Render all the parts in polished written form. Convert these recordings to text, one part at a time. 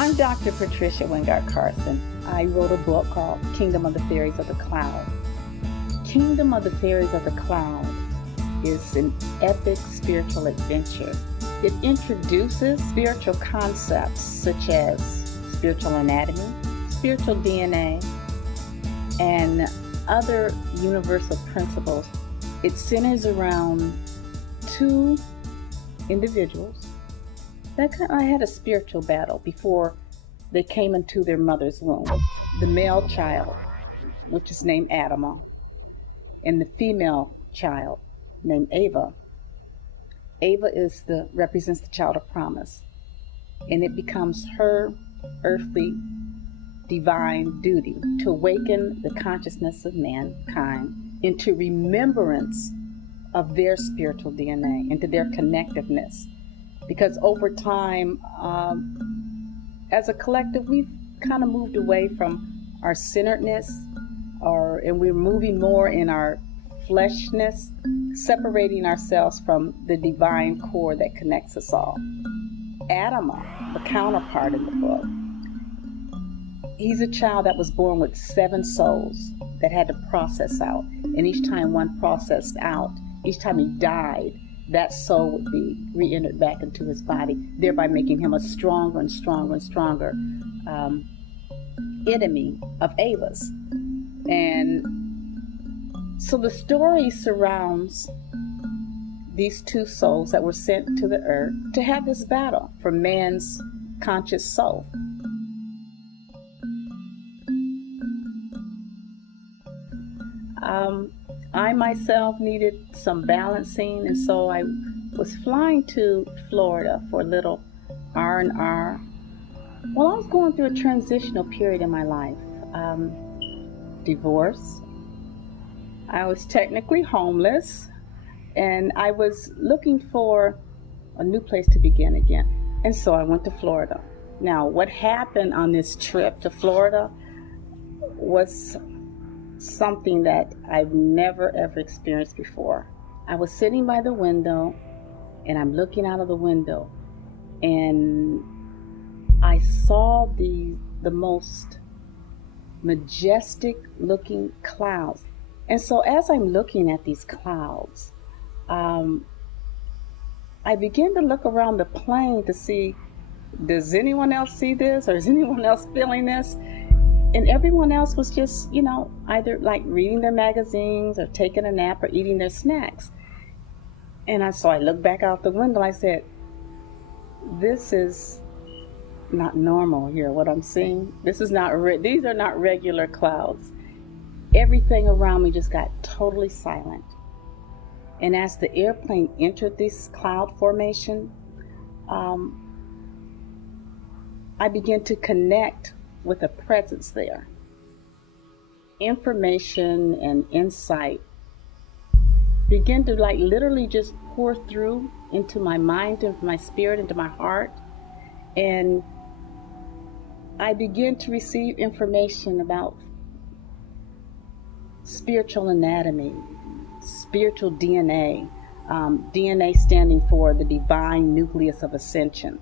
I'm Dr. Patricia Wingard Carson. I wrote a book called Kingdom of the Fairies of the Cloud. Kingdom of the Fairies of the Cloud is an epic spiritual adventure. It introduces spiritual concepts such as spiritual anatomy, spiritual DNA, and other universal principles. It centers around two individuals that I had a spiritual battle before they came into their mother's womb. The male child, which is named Adama, and the female child named Ava. Ava represents the child of promise, and it becomes her earthly divine duty to awaken the consciousness of mankind into remembrance of their spiritual DNA, into their connectiveness. Because over time, as a collective, we've kind of moved away from our centeredness, and we're moving more in our fleshness, separating ourselves from the divine core that connects us all. Adama, the counterpart in the book, he's a child that was born with 7 souls that had to process out. And each time one processed out, each time he died, that soul would be re-entered back into his body, thereby making him a stronger and stronger and stronger enemy of Ava's. And so the story surrounds these two souls that were sent to the earth to have this battle for man's conscious soul. I myself needed some balancing, and so I was flying to Florida for a little R&R. Well, I was going through a transitional period in my life. Divorce. I was technically homeless, and I was looking for a new place to begin again. And so I went to Florida. Now, what happened on this trip to Florida was something that I've never ever experienced before. I was sitting by the window, and I'm looking out of the window, and I saw the most majestic looking clouds. And so as I'm looking at these clouds, I began to look around the plane to see, does anyone else see this, or is anyone else feeling this? And everyone else was just, either like reading their magazines or taking a nap or eating their snacks. And so I looked back out the window. I said, this is not normal here, what I'm seeing. This is not, these are not regular clouds. Everything around me just got totally silent. And as the airplane entered this cloud formation, I began to connect with a presence there. Information and insight began to literally just pour through into my mind, into my spirit, into my heart. And I began to receive information about spiritual anatomy, spiritual DNA, DNA standing for the divine nucleus of ascension.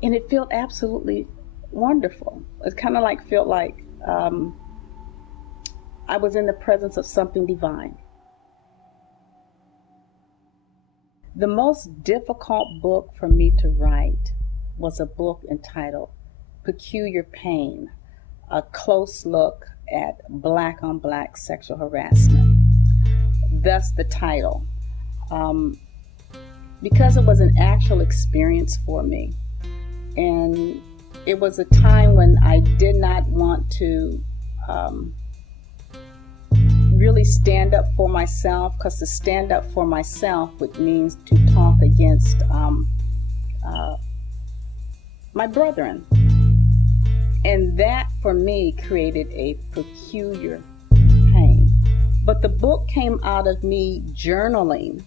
And it felt absolutely wonderful. It kind of felt like I was in the presence of something divine. The most difficult book for me to write was a book entitled Peculiar Pain, a close look at black on black sexual harassment. Thus the title. Because it was an actual experience for me. And it was a time when I did not want to really stand up for myself, because to stand up for myself would mean to talk against my brethren. And that for me created a peculiar pain. But the book came out of me journaling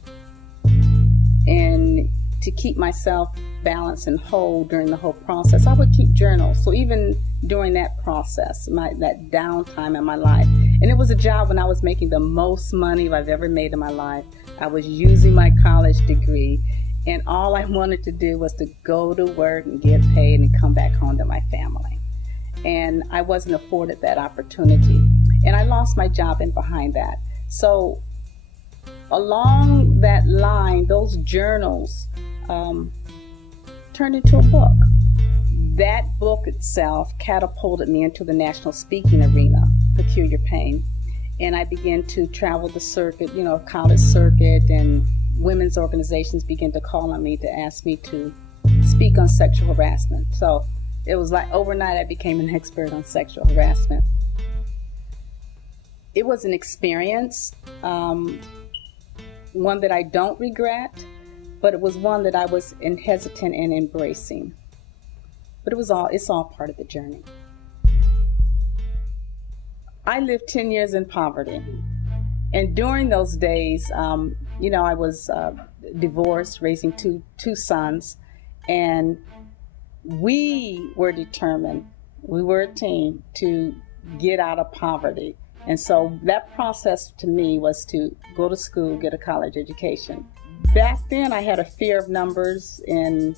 and to keep myself balanced and whole during the whole process. I would keep journals. So even during that process, that downtime in my life, and it was a job when I was making the most money I've ever made in my life. I was using my college degree, And all I wanted to do was to go to work and get paid and come back home to my family. And I wasn't afforded that opportunity. And I lost my job in behind that. So along that line, those journals turned into a book. That book itself catapulted me into the national speaking arena, Peculiar Pain. And I began to travel the circuit, college circuit, and women's organizations began to call on me to ask me to speak on sexual harassment. So it was like overnight I became an expert on sexual harassment. It was an experience, one that I don't regret, but it was one that I was hesitant in embracing. But it's all part of the journey. I lived 10 years in poverty. And during those days, I was divorced, raising two sons, and we were determined, we were a team, to get out of poverty. And so that process to me was to go to school, get a college education. Back then I had a fear of numbers, and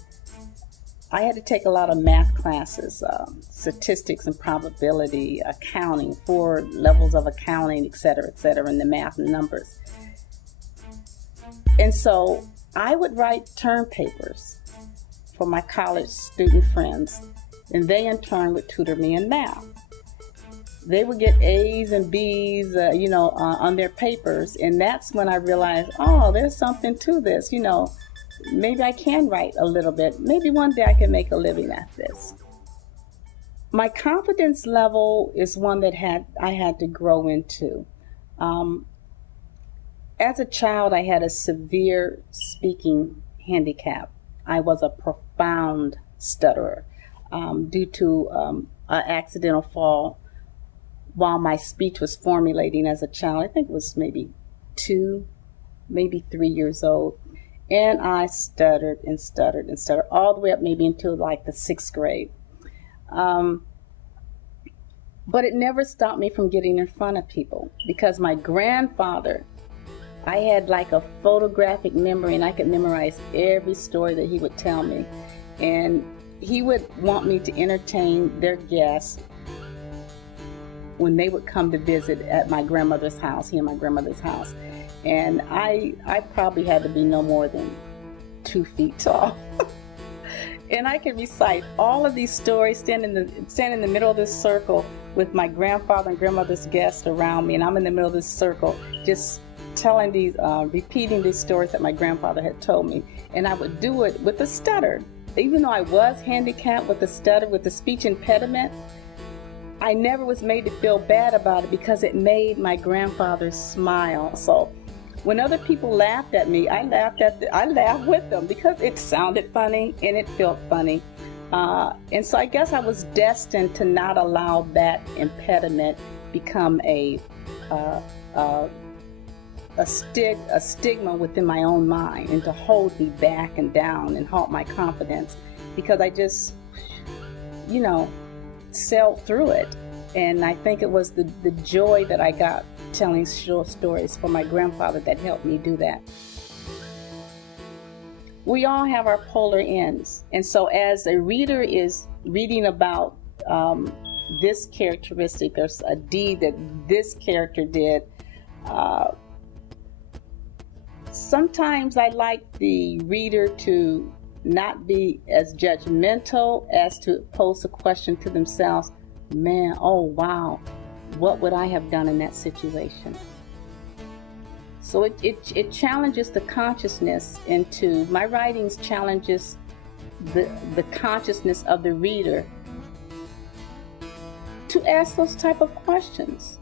I had to take a lot of math classes, statistics and probability, accounting, 4 levels of accounting, et cetera, in the math and numbers. And so I would write term papers for my college student friends, and they in turn would tutor me in math. They would get A's and B's, on their papers, and that's when I realized, oh, there's something to this, maybe I can write a little bit. Maybe one day I can make a living at this. My confidence level is one that I had to grow into. As a child, I had a severe speaking handicap. I was a profound stutterer due to an accidental fall while my speech was formulating as a child. I think it was maybe 2, maybe 3 years old. And I stuttered and stuttered and stuttered all the way up maybe until like the 6th grade. But it never stopped me from getting in front of people, because my grandfather, I had like a photographic memory, and I could memorize every story that he would tell me. And he would want me to entertain their guests when they would come to visit at my grandmother's house, he and my grandmother's house. And I probably had to be no more than 2 feet tall. And I could recite all of these stories, stand in the middle of this circle with my grandfather and grandmother's guests around me, and I'm in the middle of this circle just telling these, repeating these stories that my grandfather had told me. And I would do it with a stutter. Even though I was handicapped with the stutter, with the speech impediment, I never was made to feel bad about it, because it made my grandfather smile. So when other people laughed at me, I laughed with them, because it sounded funny and it felt funny. And so I guess I was destined to not allow that impediment become a stigma within my own mind, and to hold me back and down and halt my confidence, because I just, sailed through it. And I think it was the joy that I got telling short stories for my grandfather that helped me do that. We all have our polar ends. And so as a reader is reading about this characteristic, or a deed that this character did, sometimes I like the reader to not be as judgmental as to pose the question to themselves, man, oh wow, what would I have done in that situation? So it challenges the consciousness into, my writings challenges the consciousness of the reader to ask those type of questions.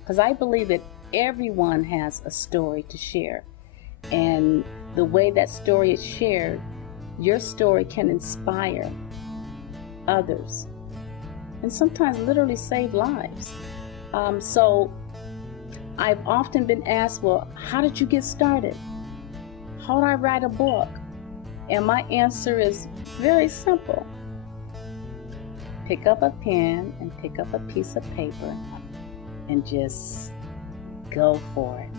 Because I believe that everyone has a story to share. And the way that story is shared, your story can inspire others, and sometimes literally save lives. So I've often been asked, well, how did you get started? How do I write a book? And my answer is very simple. Pick up a pen and pick up a piece of paper and just go for it.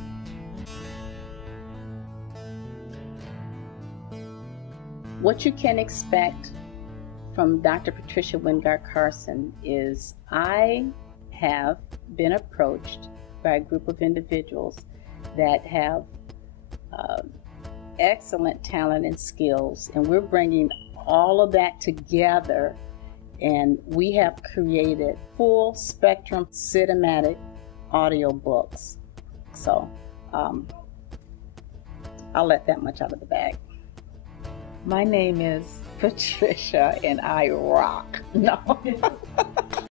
What you can expect from Dr. Patricia Wingard Carson is I have been approached by a group of individuals that have excellent talent and skills, and we're bringing all of that together, and we have created full spectrum cinematic audio books. So I'll let that much out of the bag. My name is Patricia, and I rock. No.